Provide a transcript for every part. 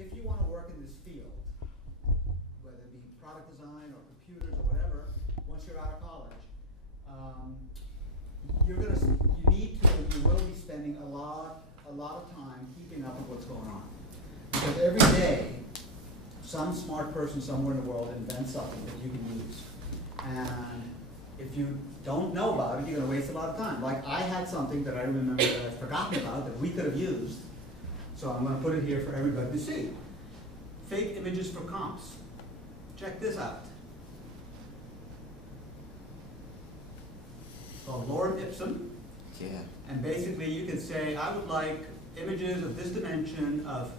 if you want to work in this field, whether it be product design or computers or whatever, once you're out of college, you will be spending a lot of time keeping up with what's going on. Because every day, some smart person somewhere in the world invents something that you can use. And if you don't know about it, you're going to waste a lot of time. Like I had something that I remember that I'd forgotten about that we could have used. So I'm going to put it here for everybody to see. Fake images for comps. Check this out. It's called lorem ipsum. Yeah. And basically you can say, I would like images of this dimension of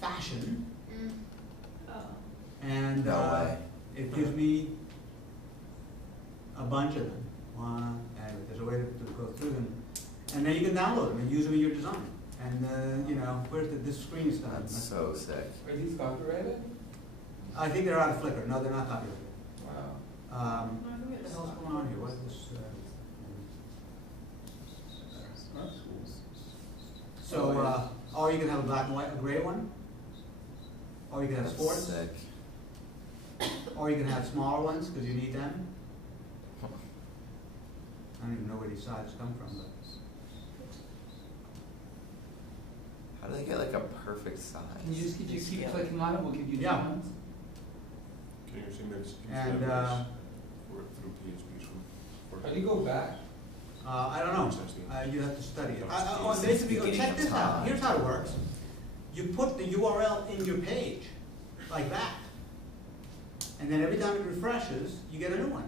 fashion. And it gives me a bunch of them. Anyway, there's a way to go through them. And then you can download them and use them in your design. And you know, this screen is done. That's so sick. Are these copyrighted? I think they're out of Flickr. No, they're not copyrighted. Wow. What the hell's going on here? What is this? So, or you can have a black and white, a gray one. Or you can have sports. Sick. Or you can have smaller ones because you need them. I don't even know where these sizes come from. But How do they get like a perfect size? Can you just keep clicking on it? We'll give you the ones. Can you sing this? And through PHP? How do you go back? I don't know. You have to study it. Basically, check this out. Here's how it works. You put the URL in your page, like that. And then every time it refreshes, you get a new one.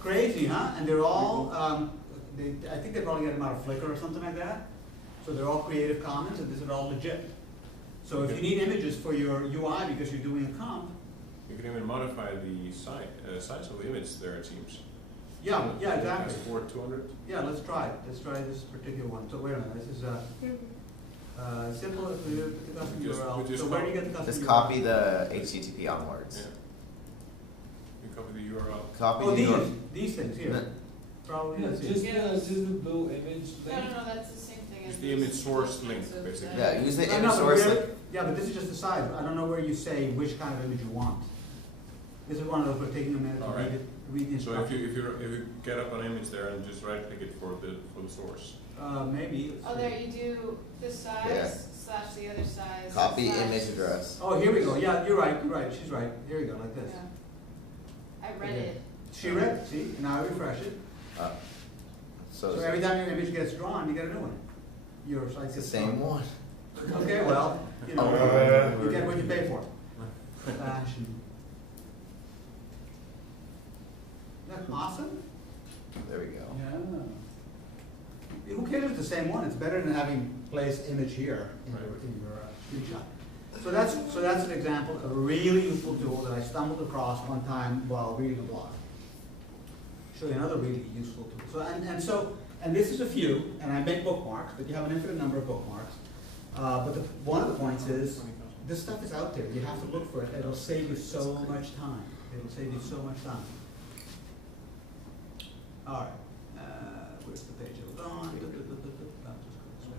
Crazy, huh? And they're all, I think they probably get them out of Flickr or something like that. So they're all Creative Commons, and this is all legit. So if you need images for your UI because you're doing a comp. You can even modify the size of the image there, it seems. Yeah, yeah, exactly. For 200? Yeah, let's try it. Let's try this particular one. So wait a minute, this is simple if we put the custom URL. So where do you get the custom URL? Just copy the HTTP onwards. Yeah. You copy the URL. Copy Oh, the these things here. Probably Yeah, that's just it. the blue image link. No, that's the same thing. Use the image source link, basically. Yeah, use the I image know, but source. really, yeah, but this is just the size. I don't know where you say which kind of image you want. This is one of those we're taking a minute to Alright. read the So instructions. if you get up an image there and just right click it for the source. Maybe. Oh, there you do the size Yeah. slash the other size. Copy slash- image address. Oh, here we go. Yeah, you're right. You're right. She's right. Here we go, like this. Yeah. I read Okay. it. She read it. See, now I refresh it. So So every time your image gets drawn, you get a new one. Your site it's the gets same drawn. one. Okay, well, you know, Oh. you get what you pay for. Fashion. Isn't that awesome? There we go. Yeah. Who cares if it's the same one? It's better than having placed image here in your screenshot. So that's an example of a really useful tool that I stumbled across one time while reading a blog. Show you another really useful tool. So and this is a few, and I make bookmarks, but you have an infinite number of bookmarks. But one of the points is this stuff is out there. You have to look for it. It'll save you so much time. It'll save you so much time. All right. Where's the page? Hold on. I'll just go this way.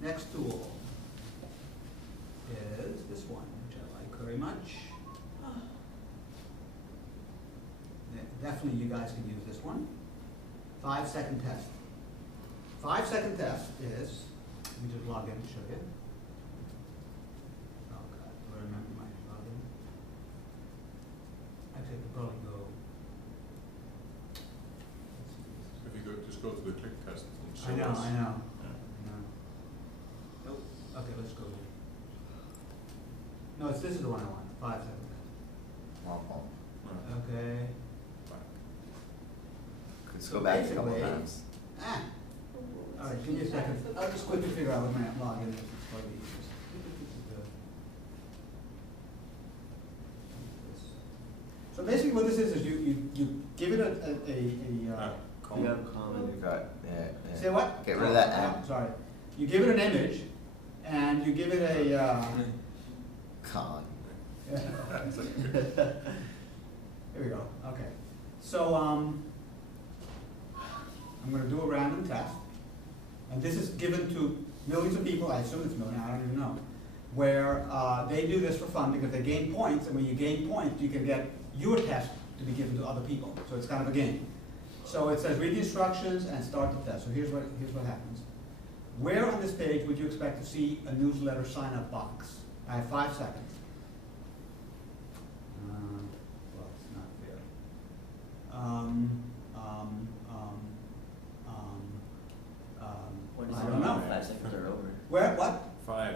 Next tool is this one, which I like very much. Definitely you guys can use this one. 5-second test. 5-second test is, let me just log in to show you. Oh God, do I remember my login? Actually, I could probably go. If you just go to the click test. And I know. Yeah. Nope. Okay, let's go here. No, this is the one I want. 5-second test. Okay. Let's go back a couple times. All right, give me a second. I'll just quickly figure out what my login is. It's probably the easiest. So basically, what this is you give it a Comment. say what? Get rid of that app. Sorry. You give it an image, and you give it a. Con. Here we go. Okay. So I'm gonna do a random test, and this is given to millions of people, I assume it's million, I don't even know, where they do this for fun because they gain points, and when you gain points, you can get your test to be given to other people. So it's kind of a game. So it says read the instructions and start the test. So here's what happens. Where on this page would you expect to see a newsletter sign-up box? I have 5 seconds. Well, it's not fair. What is I it don't on? know. 5 seconds are over. Where, what? 5.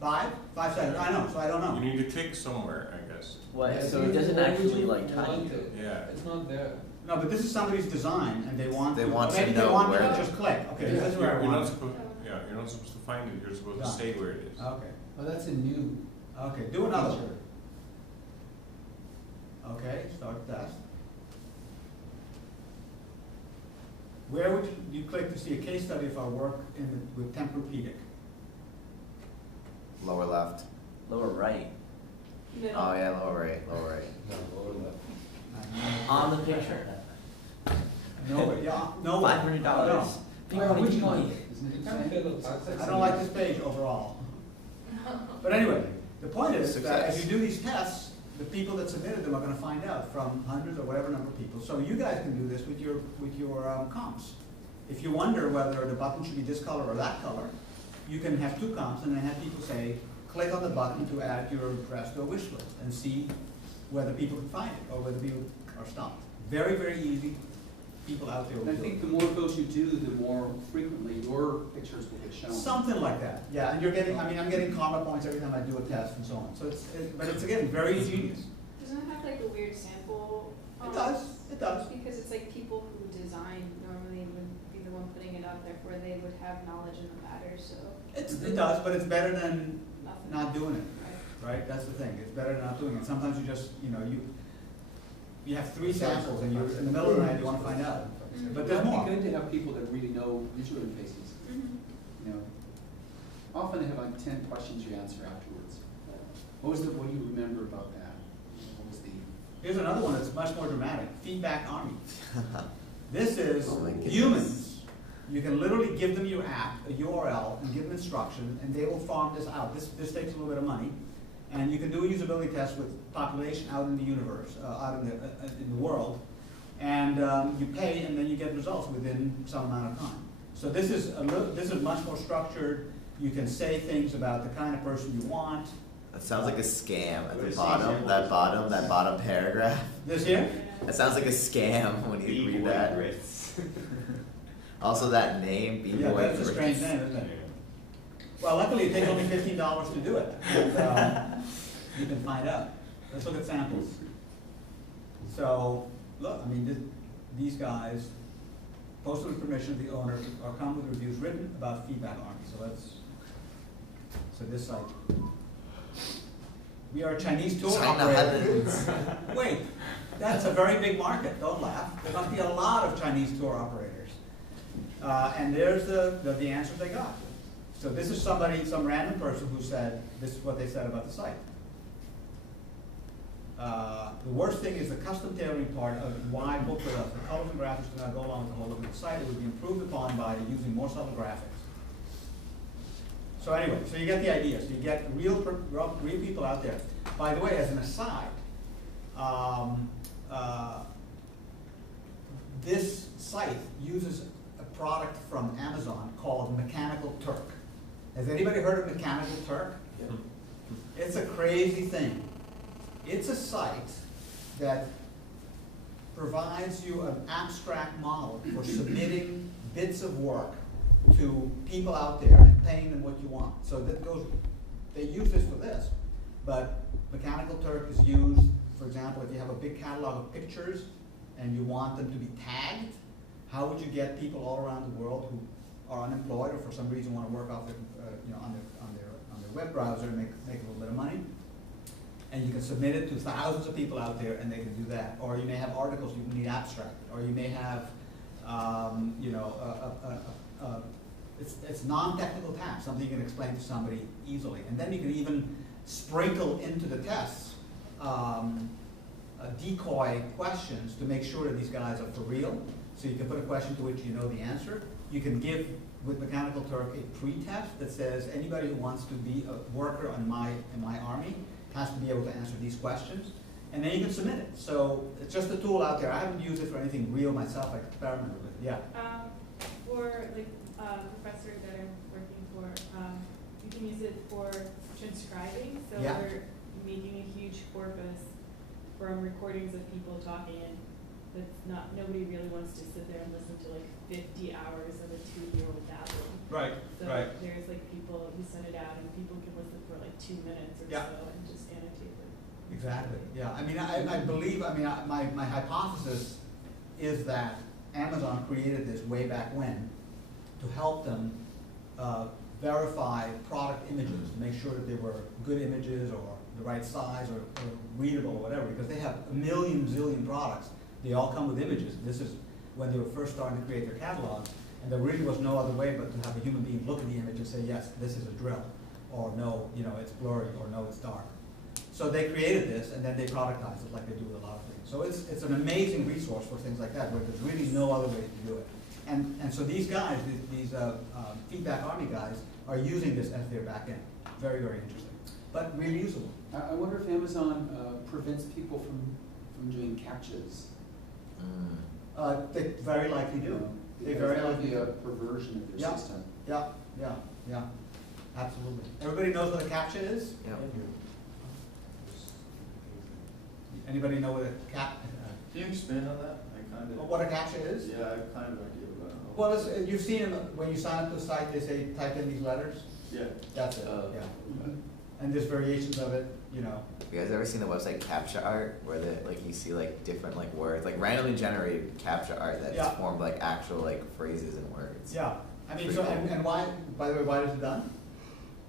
5? 5 seconds, I know, so I don't know. You need to click somewhere, I guess. What? Yeah, So see, it doesn't why would actually you like time want you. it? Yeah. It's not there. No, but this is somebody's design, and they want They to, want to maybe they know want me where- to just click. Okay, Yeah. this is where I You're not want. supposed, yeah, you're not supposed to find it, you're supposed to Yeah. say where it is. Okay, Oh, that's a new okay, do another one. feature. Okay, start the test. Where would you click to see a case study of our work with Tempur-Pedic? Lower left. Lower right. Middle. Oh yeah, lower right, lower right. No, lower left. On the picture. No, yeah, no. $500. No. Well, which one? I I don't like this page overall. But anyway, the point is that as Success. you do these tests, the people that submitted them are gonna find out from hundreds or whatever number of people. So you guys can do this with your comps. If you wonder whether the button should be this color or that color, you can have 2 comps and then have people say, click on the button to add your address to a wish list and see whether people can find it or whether people are stumped. Very, very easy. People out there will And I do think it. the more of those you do, the more frequently your pictures will get shown. Something like that, yeah, and you're getting, I'm getting karma points every time I do a test and so on. So but it's again, very ingenious. Doesn't it have like a weird sample? It does, it does. Because it's like people who design normally would be the one putting it out there where they would have knowledge in the matter, so It does, but it's better than nothing. not doing it, Right. right? That's the thing, it's better than not doing it. Sometimes you just, you have 3 samples and you're in the middle of the night, you wanna find out. But there's It'd more. be good to have people that really know user interfaces, Mhm. you know. Often they have like 10 questions you answer afterwards. What do you remember about that? What was the? Here's another one that's much more dramatic, feedback army. This is Oh my goodness. humans. You can literally give them your app, a URL, and give them instruction, and they will farm this out. This takes a little bit of money. And you can do a usability test with population out in the universe, out in the world. And you pay, and then you get results within some amount of time. So this is much more structured. You can say things about the kind of person you want. That sounds like a scam at What the is bottom. the That bottom paragraph. This here? That sounds like a scam when you read that. Also that name, Yeah, B-Boy that's a strange Grits. name, isn't it? Well, luckily it takes only $15 to do it. And, you can find out. Let's look at samples. So, look, I mean, these guys, posted with permission of the owner, or come with reviews written about feedback army. So this site. We are a Chinese tour China operator. heavens. Wait, that's a very big market, don't laugh. There must be a lot of Chinese tour operators. And there's the answers they got. So this is some random person who said, this is what they said about the site. The worst thing is the custom tailoring part of why booklet of the colors and graphics do not go along with the whole look of the site. It would be improved upon by using more subtle graphics. So anyway, so you get the idea. So you get real people out there. By the way, as an aside, this site uses a product from Amazon called Mechanical Turk. Has anybody heard of Mechanical Turk? Yeah. It's a crazy thing. It's a site that provides you an abstract model for submitting bits of work to people out there and paying them what you want. So that goes, they use this for this, but Mechanical Turk is used, for example, if you have a big catalog of pictures and you want them to be tagged, how would you get people all around the world who are unemployed or for some reason want to work off their, on their web browser and make a little bit of money? And you can submit it to thousands of people out there and they can do that. Or you may have articles you need abstracted, or you may have, it's non-technical task, something you can explain to somebody easily. And then you can even sprinkle into the tests decoy questions to make sure that these guys are for real. So you can put a question to which you know the answer. You can give, with Mechanical Turk, a pre-test that says anybody who wants to be a worker in my army has to be able to answer these questions. And then you can submit it. So it's just a tool out there. I haven't used it for anything real myself. I experimented with it. Yeah. For like professor that I'm working for, you can use it for transcribing. So Yeah. we're making a huge corpus from recordings of people talking, and that's not, nobody really wants to sit there and listen to like 50 hours of a 2-year-old babbling. Right. So Right. there's like people who send it out, and people can listen for like 2 minutes or Yeah. so and just annotate it. Exactly. Yeah. I mean, I believe. I mean, my hypothesis is that Amazon created this way back when to help them verify product images, to make sure that they were good images or the right size or readable or whatever, because they have a zillion products. They all come with images. This is when they were first starting to create their catalogs, and there really was no other way but to have a human being look at the image and say, yes, this is a drill, or no, you know, it's blurry, or no, it's dark. So they created this, and then they productized it like they do with a lot of things. So it's an amazing resource for things like that, where there's really no other way to do it. And so these guys, these feedback army guys, are using this as their back end. Very, very interesting, but really usable. I wonder if Amazon prevents people from doing CAPTCHAs. They very likely do. They very That would likely be a do. perversion of their Yeah. system. Yeah, absolutely. Everybody knows what a CAPTCHA is? Yep. Anybody know what a Can you expand on that? I kind of. what a CAPTCHA is? Yeah, I have kind of idea, but I don't know. Well, you've seen them when you sign up to the site. They say type in these letters. Yeah. That's it. Yeah. And there's variations of it. You know. You guys ever seen the website Captcha Art, where like you see like different like words, like randomly generated Captcha art that's Yeah. formed like actual like phrases and words. Yeah. I mean, Pretty so cool. and why? By the way, why is it done?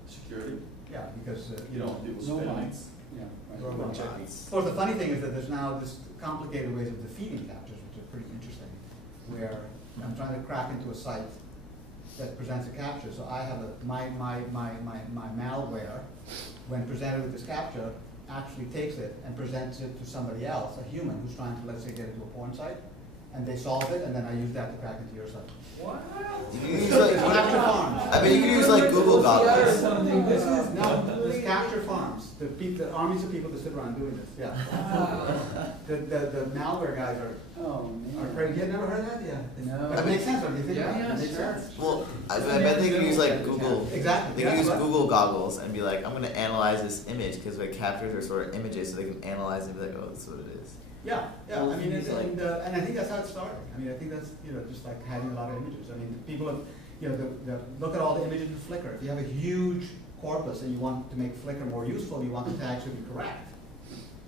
Security? Yeah, because You don't want people No spamming. lines. Yeah. No right. lines. Bots. Of course, the funny thing is that there's now this complicated ways of defeating captchas, which are pretty interesting, where I'm trying to crack into a site that presents a captcha. So I have my malware, when presented with this captcha, actually takes it and presents it to somebody else, a human who's trying to, let's say, get into a porn site, and they solve it, and then I use that to crack into your site. You can use like Capture farms. I mean, you can use like Google goggles. Something This is capture farms. The armies of people that sit around doing this. Yeah. The malware guys Oh, are man. crazy. You never heard that? Yeah. No. But it makes sense when you think Yeah, about it. yeah, It makes sure. sense. Well, I bet they can use like Google. Exactly. They can Yeah, use but- Google goggles and be like, I'm going to analyze this image because what captures are sort of images, so they can analyze it and be like, oh, this is what it is. Yeah, yeah. Well, I mean, it's like- and I think that's how it started. I mean, I think that's just like having a lot of images. I mean, people have look at all the images in Flickr. If you have a huge corpus and you want to make Flickr more useful, you want the tags to be correct.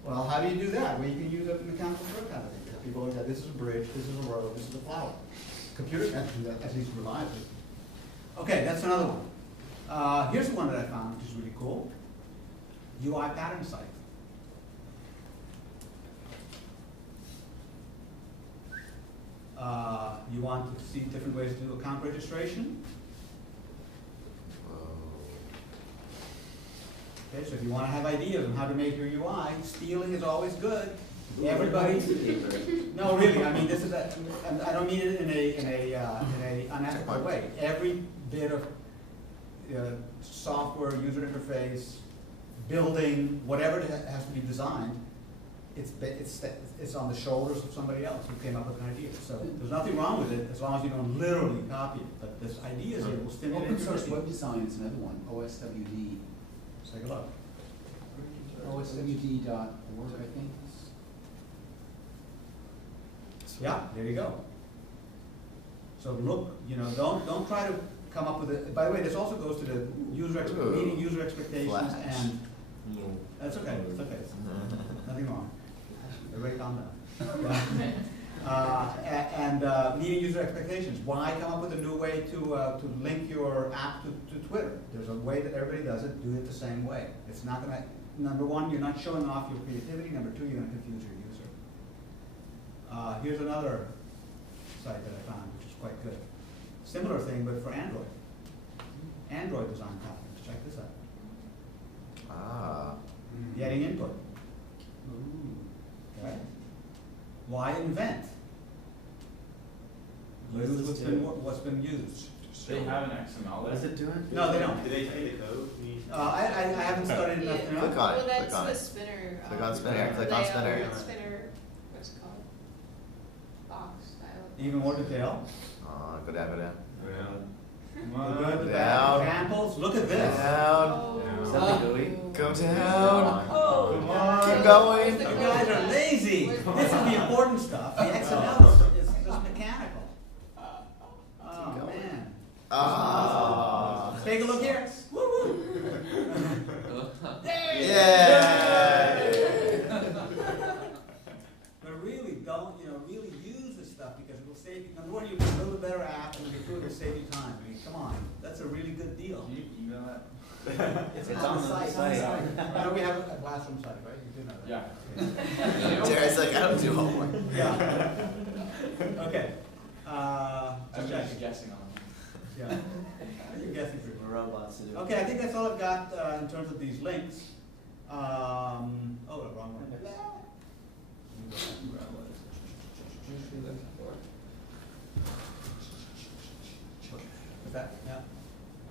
Well, how do you do that? Well, you can use a mechanical Turk kind of thing. People look at this is a bridge, this is a road, this is a flower. Computers can do that at least reliably. Okay, that's another one. Here's one that I found, which is really cool. UI pattern site. You want to see different ways to do account registration. Whoa. Okay, so if you want to have ideas on how to make your UI, stealing is always good. Everybody. No, really. I mean, this is I don't mean it in a unethical way. Every bit of software, user interface, building, whatever it has to be designed, it's on the shoulders of somebody else who came up with an idea. So there's nothing wrong with it as long as you don't literally copy it. But this idea is here will stimulate Open your source thinking. web design is another one, OSWD. Let's take a look. OSWD.org, I think. Yeah, there you go. So look, don't try to come up with it. By the way, this also goes to the meeting user expectations Flash. and that's okay. It's okay. Nothing wrong. Everybody calm down. And meeting user expectations. Why come up with a new way to link your app to Twitter? There's a way that everybody does it. Do it the same way. It's not going to. Number one, you're not showing off your creativity. Number two, you're going to confuse your user. Here's another site that I found, which is quite good. Similar thing, but for Android. Android design patterns. Check this out. Ah. Getting input. Okay. Why invent? What does this do? What's been used. They have an XML. What is it doing? No, they don't. Did they tell you the code? I haven't studied enough to know. Click on it, Well, click that's on the it. spinner. Click on spinner, click on spinner. Spinner, what's it called? Box style. Even more detail. Go down, go down. Good, Down. examples, look at this. Down. Oh. Something gooey. Go down. Oh. Come on. Keep going. You guys are lazy. This is the important stuff. The XML is just mechanical. Oh, Keep going. man. Ah. Take a look here. Woo woo. Yay! But really don't, really use this stuff because it will save you, number one, you can build a better app and it will save you time. I mean, come on, that's a really good deal. Can you email that? It's on the site. I know we have a classroom site, right? You do know that. Yeah. Jared's like, I don't do homework. Yeah. Okay. I'm Just just checking. guessing on it. Yeah. You're guessing pretty We're robots to do. Okay, I think that's all I've got in terms of these links. Oh, the wrong one. What's that? Yeah.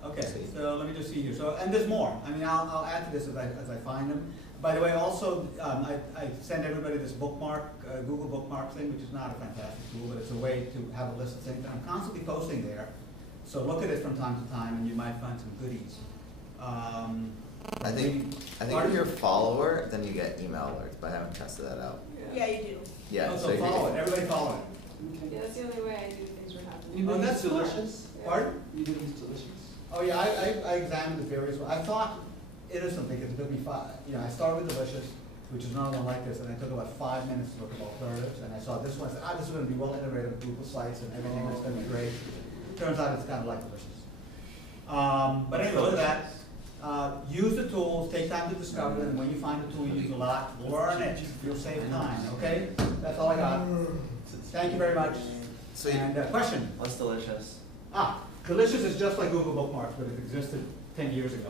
Okay, so let me just see here. So, and there's more. I mean, I'll add to this as I find them. By the way, also, I send everybody this bookmark, Google bookmark thing, which is not a fantastic tool, but it's a way to have a list of things that I'm constantly posting there. So look at it from time to time, and you might find some goodies. I think if you're a follower, then you get email alerts, but I haven't tested that out. Yeah, you do. Yeah, Oh, so so if you- follow it. Everybody follow it. Yeah, that's the only way I do things were happening. You Oh, think that's it's smart. delicious? Yeah. Pardon? You think it's delicious? Oh yeah, I examined the various ones. I thought innocently, because it took me I started with delicious, which is another one like this, and it took about 5 minutes to look at alternatives, and I saw this one, I said, this is gonna be well integrated with Google Sites and everything, it's gonna be great. Turns out it's kind of like delicious. But anyway, look at that. Use the tools, take time to discover them, and when you find a tool you use a lot, learn it, you'll save time, okay? That's all I got. Thank you very much. So you- And question? What's delicious? Delicious is just like Google Bookmarks, but it existed 10 years ago.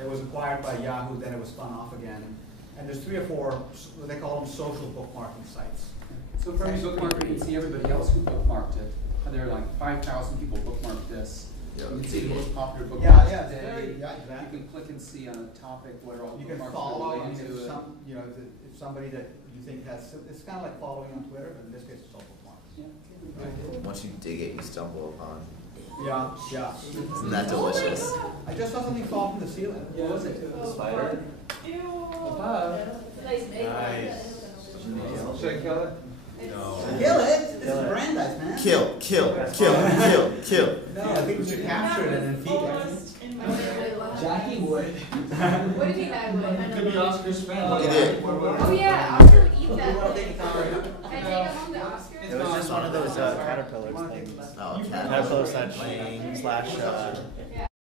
It was acquired by Yahoo, then it was spun off again. And there's 3 or 4, what they call them, social bookmarking sites. So from your bookmark, you can see everybody else who bookmarked it. And there are like 5,000 people bookmarked this. Yeah. You can see the most popular Yeah, bookmarks yeah, it's today. very, yeah, You exactly. can click and see on a topic what all You can bookmarks follow, are and related if to it. some, if somebody that you think has, it's kind of like following on Twitter, but in this case it's all bookmarks. Yeah. Once you dig it, you stumble upon. Yeah, yeah. Isn't that delicious? I just saw something fall from the ceiling. What was it? Oh, Spider? Ew. Nice. Should I kill it? No. Kill it! This is Brandeis, man. Kill. No, I think we should capture it and then feed it. Almost in my Jackie would. What do you mean I would? Could be Oscar Spence. You did. Oh yeah, Oscar would eat You that. wanna take it down right now? Can I take it home to Oscar? It was just one of those caterpillars things. Oh, Caterpillar /. Yeah.